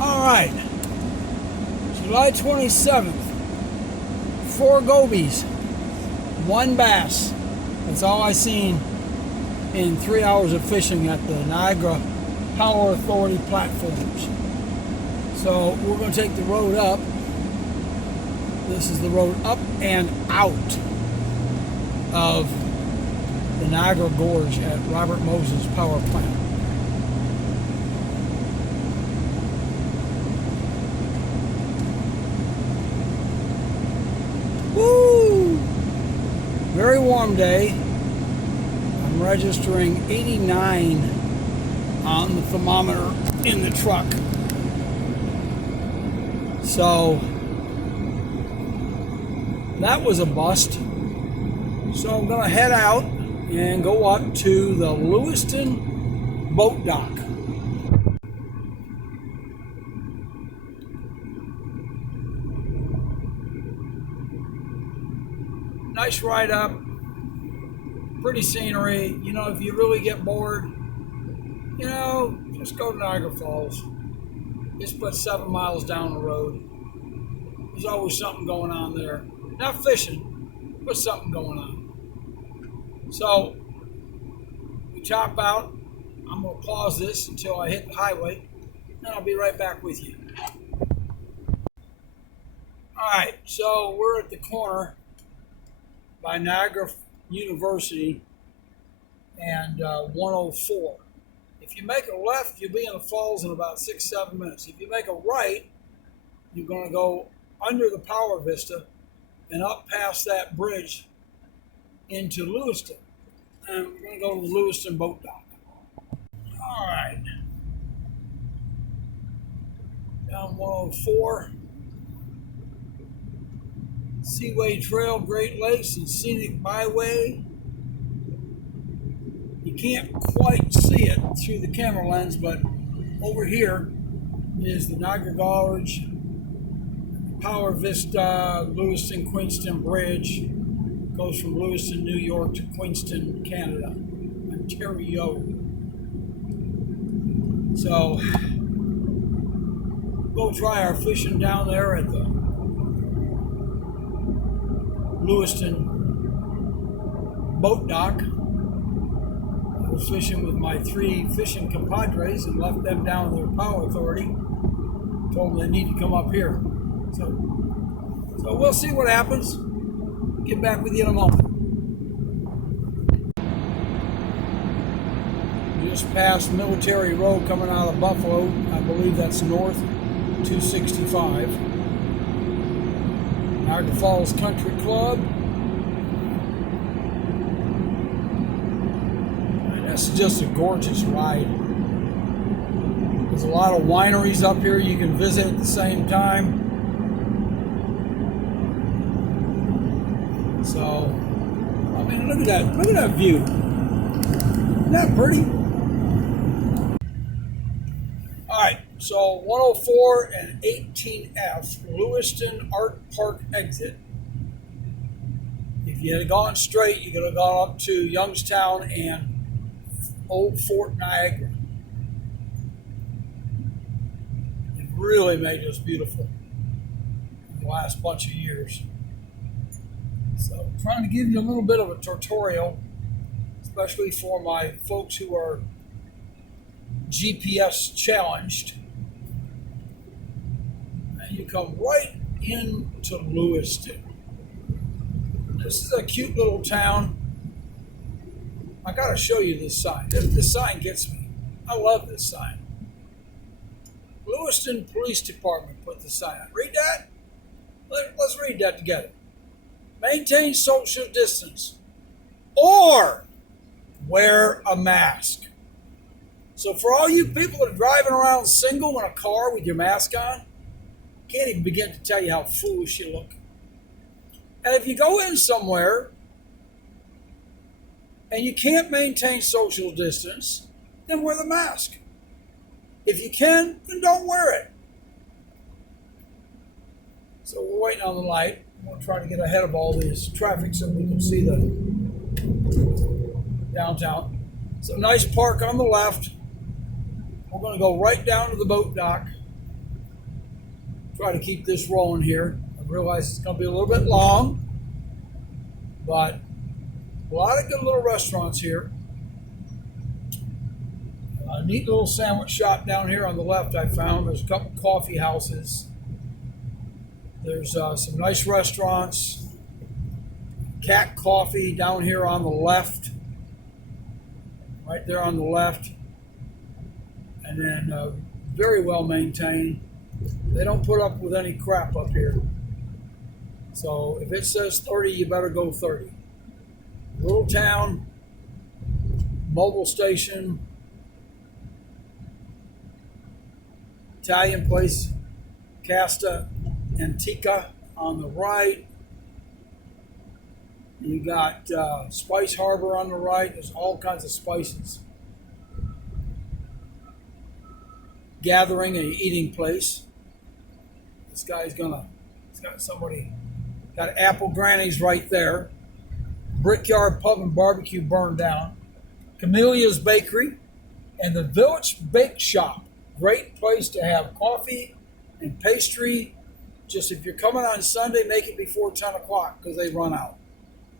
All right, July 27th, 4 gobies, 1 bass. That's all I seen in 3 hours of fishing at the Niagara Power Authority platforms. So we're going to take the road up. This is the road up and out of the Niagara Gorge at Robert Moses Power Plant. Woo! Very warm day. I'm registering 89 on the thermometer in the truck. So that was a bust. So I'm going to head out and go up to the Lewiston boat dock. Nice ride up, pretty scenery. You know, if you really get bored, you know, just go to Niagara Falls. It's but 7 miles down the road. There's always something going on there. Not fishing, but something going on. So, we chop out. I'm going to pause this until I hit the highway, and I'll be right back with you. Alright, so we're at the corner by Niagara University and 104. If you make a left, you'll be in the falls in about 6-7 minutes. If you make a right, you're going to go under the Power Vista and up past that bridge into Lewiston. And we're going to go to the Lewiston boat dock. All right. Down 104. Seaway Trail, Great Lakes, and Scenic Byway. You can't quite see it through the camera lens, but over here is the Niagara Gorge, Power Vista, Lewiston, Queenston Bridge. Goes from Lewiston, New York to Queenston, Canada, Ontario. So we'll try our fishing down there at the Lewiston boat dock. I was fishing with my 3 fishing compadres and left them down at the Power Authority. Told them they need to come up here. So we'll see what happens. Get back with you in a moment. Just past Military Road coming out of Buffalo. I believe that's north 265. Niagara Falls Country Club. And that's just a gorgeous ride. There's a lot of wineries up here you can visit at the same time. So, I mean, look at that view. Isn't that pretty? All right, so 104 and 18F, Lewiston Art Park exit. If you had gone straight, you could have gone up to Youngstown and Old Fort Niagara. It really made us beautiful in the last bunch of years. So, trying to give you a little bit of a tutorial, especially for my folks who are GPS challenged. And you come right into Lewiston. This is a cute little town. I gotta show you this sign. This sign gets me. I love this sign. Lewiston Police Department put the sign on. Read that? Let's read that together. Maintain social distance or wear a mask. So for all you people that are driving around single in a car with your mask on, can't even begin to tell you how foolish you look. And if you go in somewhere and you can't maintain social distance, then wear the mask. If you can, then don't wear it. So we're waiting on the light. I'm going to try to get ahead of all this traffic so we can see the downtown. So nice park on the left. We're going to go right down to the boat dock try to keep this rolling here. I realize it's going to be a little bit long, but a lot of good little restaurants here. A neat little sandwich shop down here on the left I found. There's a couple coffee houses. There's some nice restaurants. Cat Coffee down here on the left. Right there on the left. And then very well maintained. They don't put up with any crap up here. So if it says 30, you better go 30. Little town, mobile station, Italian place, Casta Antica on the right. You got Spice Harbor on the right. There's all kinds of spices. Gathering, a eating place. This guy's he's got somebody, got Apple Granny's right there. Brickyard Pub and Barbecue burned down. Camellia's Bakery and the Village Bake Shop. Great place to have coffee and pastry. Just if you're coming on Sunday, make it before 10 o'clock because they run out.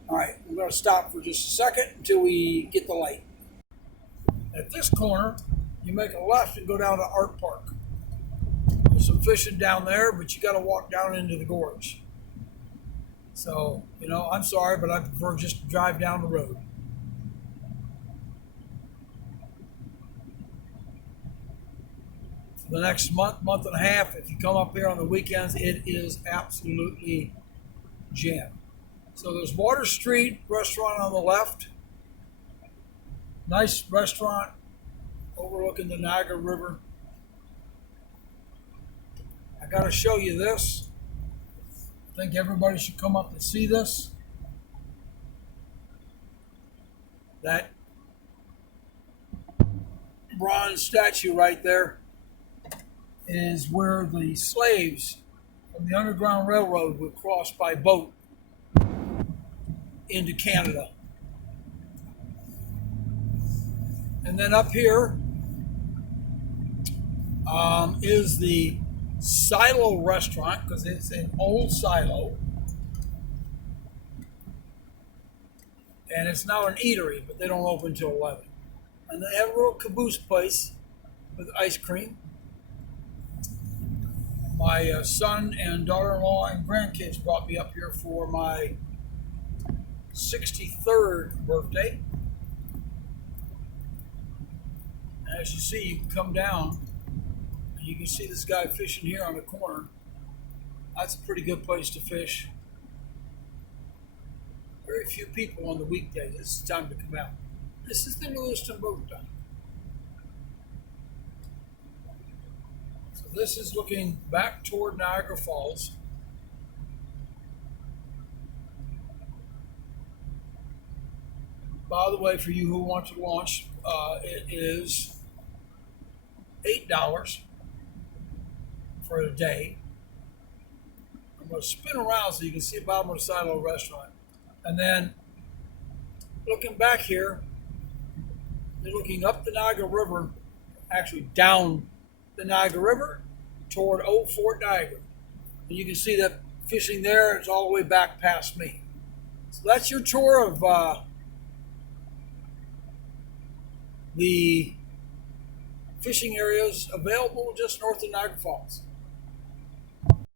All right, we're going to stop for just a second until we get the light. At this corner, you make a left and go down to Art Park. There's some fishing down there, but you got to walk down into the gorge. So, I'm sorry, but I prefer just to drive down the road. For the next month and a half, if you come up here on the weekends, it is absolutely jammed. So there's Water Street restaurant on the left. Nice restaurant overlooking the Niagara River. I got to show you this. I think everybody should come up and see this. That bronze statue right there is where the slaves from the Underground Railroad would cross by boat into Canada. And then up here is the Silo Restaurant, because it's an old silo. And it's now an eatery, but they don't open until 11. And they have a little caboose place with ice cream. My son and daughter-in-law and grandkids brought me up here for my 63rd birthday. And as you see, you can come down and you can see this guy fishing here on the corner. That's a pretty good place to fish. Very few people on the weekday. This is the time to come out. This is the Lewiston boat dock. So this is looking back toward Niagara Falls. By the way, for you who want to launch, it is $8 for a day. I'm going to spin around so you can see the bottom of the Silo Restaurant. And then looking back here, you're looking up the Niagara River, actually down the Niagara River toward Old Fort Niagara. And you can see that fishing there is all the way back past me. So that's your tour of the fishing areas available just north of Niagara Falls.